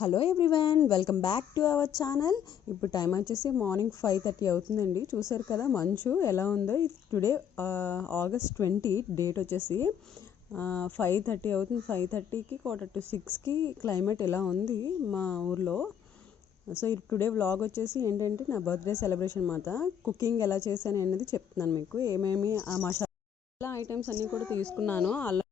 Hello everyone, welcome back to our channel. ఇప్పుడు time వచ్చేసి morning 5:30 అవుతుందండి. చూసారు కదా మంచు ఎలా ఉందో. టుడే August 20 డేట్ వచ్చేసి 5:30 అవుతుంది. 5:30కి 5:45కి క్లైమేట్ ఎలా ఉంది మా ఊర్లో. సో టుడే వ్లాగ్ వచ్చేసి ఏంటంటే నా బర్త్డే సెలబ్రేషన్ మాట. కుకింగ్ ఎలా చేశాను అనేది చెప్తున్నాను మీకు. ఏమేమి ఆ మసాలా ఐటమ్స్ అన్నీ కూడా తీసుకున్నాను. అలా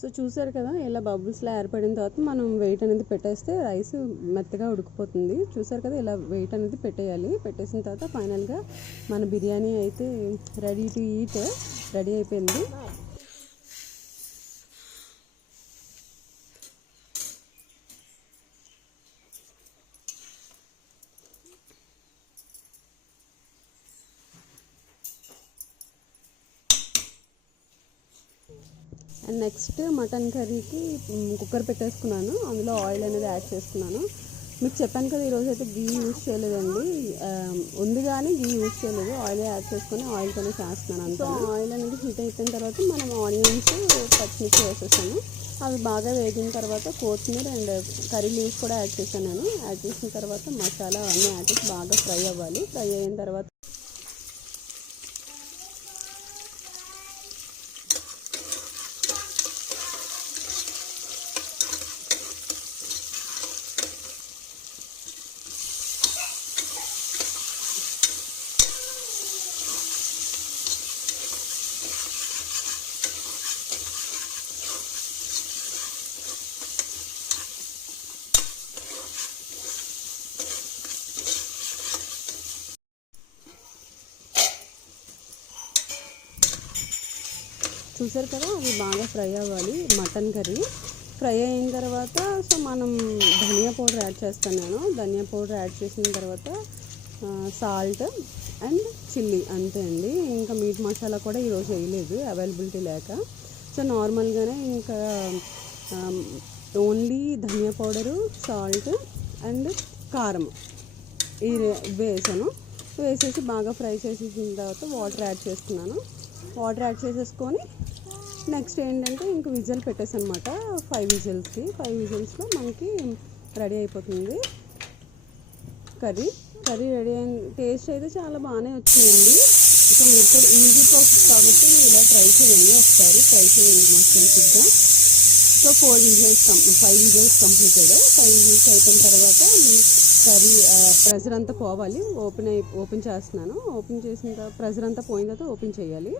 సో చూసారు కదా, ఇలా బబుల్స్లా ఏర్పడిన తర్వాత మనం వెయిట్ అనేది పెట్టేస్తే రైస్ మెత్తగా ఉడికిపోతుంది. చూసారు కదా, ఇలా వెయిట్ అనేది పెట్టేయాలి. పెట్టేసిన తర్వాత ఫైనల్గా మన బిర్యానీ అయితే రెడీ టు ఈట్ రెడీ అయిపోయింది. అండ్ నెక్స్ట్ మటన్ కర్రీకి కుక్కర్ పెట్టేసుకున్నాను. అందులో ఆయిల్ అనేది యాడ్ చేసుకున్నాను. మీకు చెప్పాను కదా, ఈరోజు అయితే గీ యూజ్ చేయలేదండి. ఉంది కానీ గీ యూజ్ చేయలేదు. ఆయిల్ యాడ్ చేసుకొని ఆయిల్తోనే చేస్తున్నాను అంతా. ఆయిల్ అనేది హీట్ అయిపోయిన తర్వాత మనం ఆనియన్స్, పచ్చిమిర్చి వేసేసాను. అవి బాగా వేగిన తర్వాత కొత్తిమీర అండ్ కర్రీ లీవ్స్ కూడా యాడ్ చేశాను నేను. యాడ్ చేసిన తర్వాత మసాలా అన్నీ యాడ్ చేసి బాగా ఫ్రై అవ్వాలి. ఫ్రై అయిన తర్వాత చూసారు కదా, అవి బాగా ఫ్రై అవ్వాలి. మటన్ కర్రీ ఫ్రై అయిన తర్వాత సో మనం ధనియా పౌడర్ యాడ్ చేస్తాను నేను. ధనియా పౌడర్ యాడ్ చేసిన తర్వాత సాల్ట్ అండ్ చిల్లీ, అంతే అండి. ఇంకా మీట్ మసాలా కూడా ఈరోజు వేయలేదు, అవైలబిలిటీ లేక. సో నార్మల్గానే ఇంకా ఓన్లీ ధనియా పౌడరు, సాల్ట్ అండ్ కారం ఈ వేసాను. వేసేసి బాగా ఫ్రై చేసేసిన తర్వాత వాటర్ యాడ్ చేసుకున్నాను. వాటర్ యాడ్ చేసేసుకొని నెక్స్ట్ ఏంటంటే ఇంక విజిల్ పెట్టేసాను అనమాట. 5 విజిల్స్కి. 5 విజిల్స్లో మనకి రెడీ అయిపోతుంది కర్రీ. రెడీ అయిన టేస్ట్ అయితే చాలా బాగానే వచ్చిందండి. సో మీరు కూడా ఈజీ ప్రాసెస్ కాబట్టి ఇలా ట్రై చేయండి, ఒకసారి ట్రై చేయండి మస్తు. So 5 whistles completed. 5 విజిల్స్ అయిపోయిన తర్వాత కర్రీ ప్రెషర్ అంతా పోవాలి. ఓపెన్ చేస్తున్నాను. ఓపెన్ చేసిన తర్వాత ప్రెషర్ అంతా పోయిన తర్వాత ఓపెన్ చేయాలి.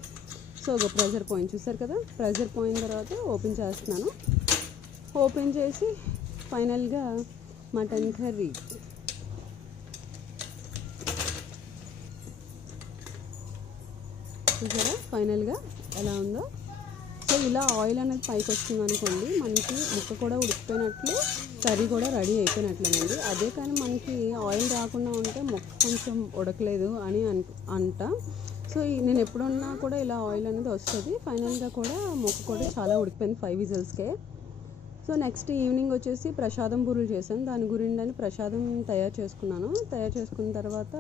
సో ప్రెషర్ పోయింది, చూసారు కదా. ప్రెషర్ పోయిన తర్వాత ఓపెన్ చేస్తున్నాను. ఓపెన్ చేసి ఫైనల్గా మటన్ కర్రీ చూసారా ఫైనల్గా ఎలా ఉందో. సో ఇలా ఆయిల్ అనేది పైకి వస్తుంది అనుకోండి, మనకి ముక్క కూడా ఉడికిపోయినట్లు, కర్రీ కూడా రెడీ అయిపోయినట్లేనండి. అదే కానీ మనకి ఆయిల్ రాకుండా ఉంటే ముక్క కొంచెం ఉడకలేదు అని అంట. సో నేను ఎప్పుడున్నా కూడా ఇలా ఆయిల్ అనేది వస్తుంది. ఫైనల్గా కూడా ముక్క కూడా చాలా ఉడికిపోయింది 5 విజిల్స్కే. సో నెక్స్ట్ ఈవినింగ్ వచ్చేసి ప్రసాదం బూరెలు చేశాను. దాని గురించి ప్రసాదం తయారు చేసుకున్నాను. తయారు చేసుకున్న తర్వాత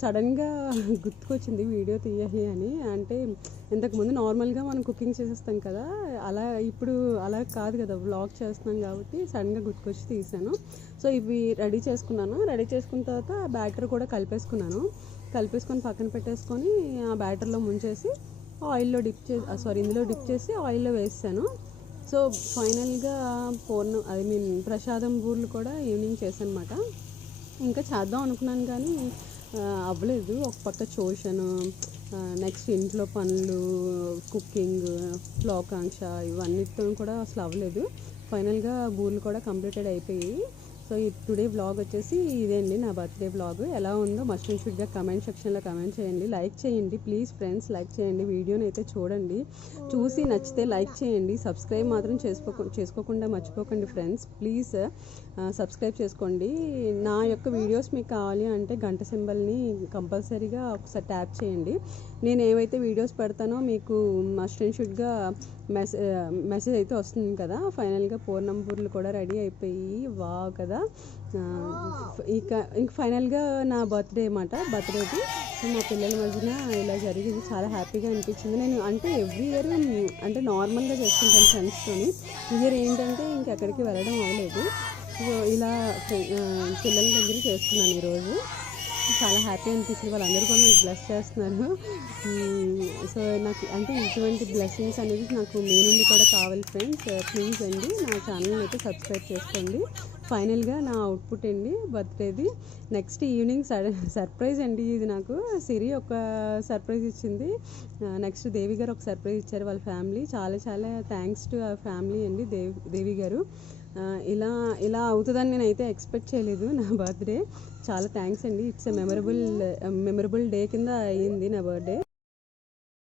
సడన్గా గుర్తుకొచ్చింది వీడియో తీయాలి అని. అంటే ఇంతకుముందు నార్మల్గా మనం కుకింగ్ చేసేస్తాం కదా, ఇప్పుడు అలా కాదు కదా, వ్లాగ్ చేస్తున్నాం కాబట్టి సడన్గా గుర్తుకొచ్చి తీసాను. సో ఇవి రెడీ చేసుకున్నాను. రెడీ చేసుకున్న తర్వాత బ్యాటర్ కూడా కలిపేసుకొని పక్కన పెట్టేసుకొని ఆ బ్యాటర్లో ముంచేసి ఆయిల్లో ఇందులో డిప్ చేసి ఆయిల్లో వేసాను. సో ఫైనల్గా ప్రసాదం బూరెలు కూడా ఈవినింగ్ చేశాను అనమాట. ఇంకా చేద్దాం అనుకున్నాను కానీ అవ్వలేదు. ఒక పక్క ట్యూషను, నెక్స్ట్ ఇంట్లో పనులు, కుకింగ్, లోకాంక్ష ఇవన్నిటితో కూడా అసలు అవ్వలేదు. ఫైనల్గా బూరెలు కూడా కంప్లీటెడ్ అయిపోయి. సో టుడే వ్లాగ్ వచ్చేసి ఇదే అండి, నా బర్త్డే వ్లాగ్. ఎలా ఉందో మస్ట్ అండ్ షుడ్గా కమెంట్ సెక్షన్లో కమెంట్ చేయండి. లైక్ చేయండి ప్లీజ్ ఫ్రెండ్స్, లైక్ చేయండి. వీడియోని అయితే చూడండి, చూసి నచ్చితే లైక్ చేయండి. సబ్స్క్రైబ్ మాత్రం చేసుకోకుండా మర్చిపోకండి ఫ్రెండ్స్. ప్లీజ్ సబ్స్క్రైబ్ చేసుకోండి. నా యొక్క వీడియోస్ మీకు కావాలి అంటే గంట సింబల్ని కంపల్సరీగా ఒకసారి చేయండి. నేను ఏవైతే వీడియోస్ పెడతానో మీకు మస్ట్ అండ్ షుడ్గా మెసేజ్ అయితే వస్తుంది కదా. ఫైనల్గా పూర్ణం బూరెలు కూడా రెడీ అయిపోయి వావ్ కదా. ఇంక ఫైనల్గా నా బర్త్డేకి సో మా పిల్లల మధ్యన ఇలా జరిగింది. చాలా హ్యాపీగా అనిపించింది. నేను అంటే ఎవ్రీ ఇయర్ అంటే నార్మల్గా చేసుకుంటాను ఫ్రెండ్స్తోని. ఇయర్ ఏంటంటే ఇంకెక్కడికి వెళ్ళడం అవ్వలేదు. సో ఇలా పిల్లల దగ్గర చేసుకున్నాను ఈరోజు. చాలా హ్యాపీ అనిపించింది. వాళ్ళందరూ కూడా నాకు బ్లెస్ చేస్తున్నారు. సో నాకు అంటే ఇటువంటి బ్లెస్సింగ్స్ అనేది నాకు మీ నుండి కూడా కావాలి ఫ్రెండ్స్. ప్లీజ్ అండి నా ఛానల్ని అయితే సబ్స్క్రైబ్ చేసుకోండి. ఫైనల్గా నా అవుట్పుట్ అండి బర్త్డేది. నెక్స్ట్ ఈవినింగ్ సర్ప్రైజ్ అండి ఇది నాకు. సిరి ఒక సర్ప్రైజ్ ఇచ్చింది, నెక్స్ట్ దేవి గారు ఒక సర్ప్రైజ్ ఇచ్చారు వాళ్ళ ఫ్యామిలీ. చాలా చాలా థ్యాంక్స్ టు ఆ ఫ్యామిలీ అండి, దేవి గారు. ఇలా ఇలా అవుతుందని నేనైతే ఎక్స్పెక్ట్ చేయలేదు నా బర్త్డే. చాలా థ్యాంక్స్ అండి. ఇట్స్ ఎ మెమరబుల్ డే కింద అయ్యింది నా బర్త్డే.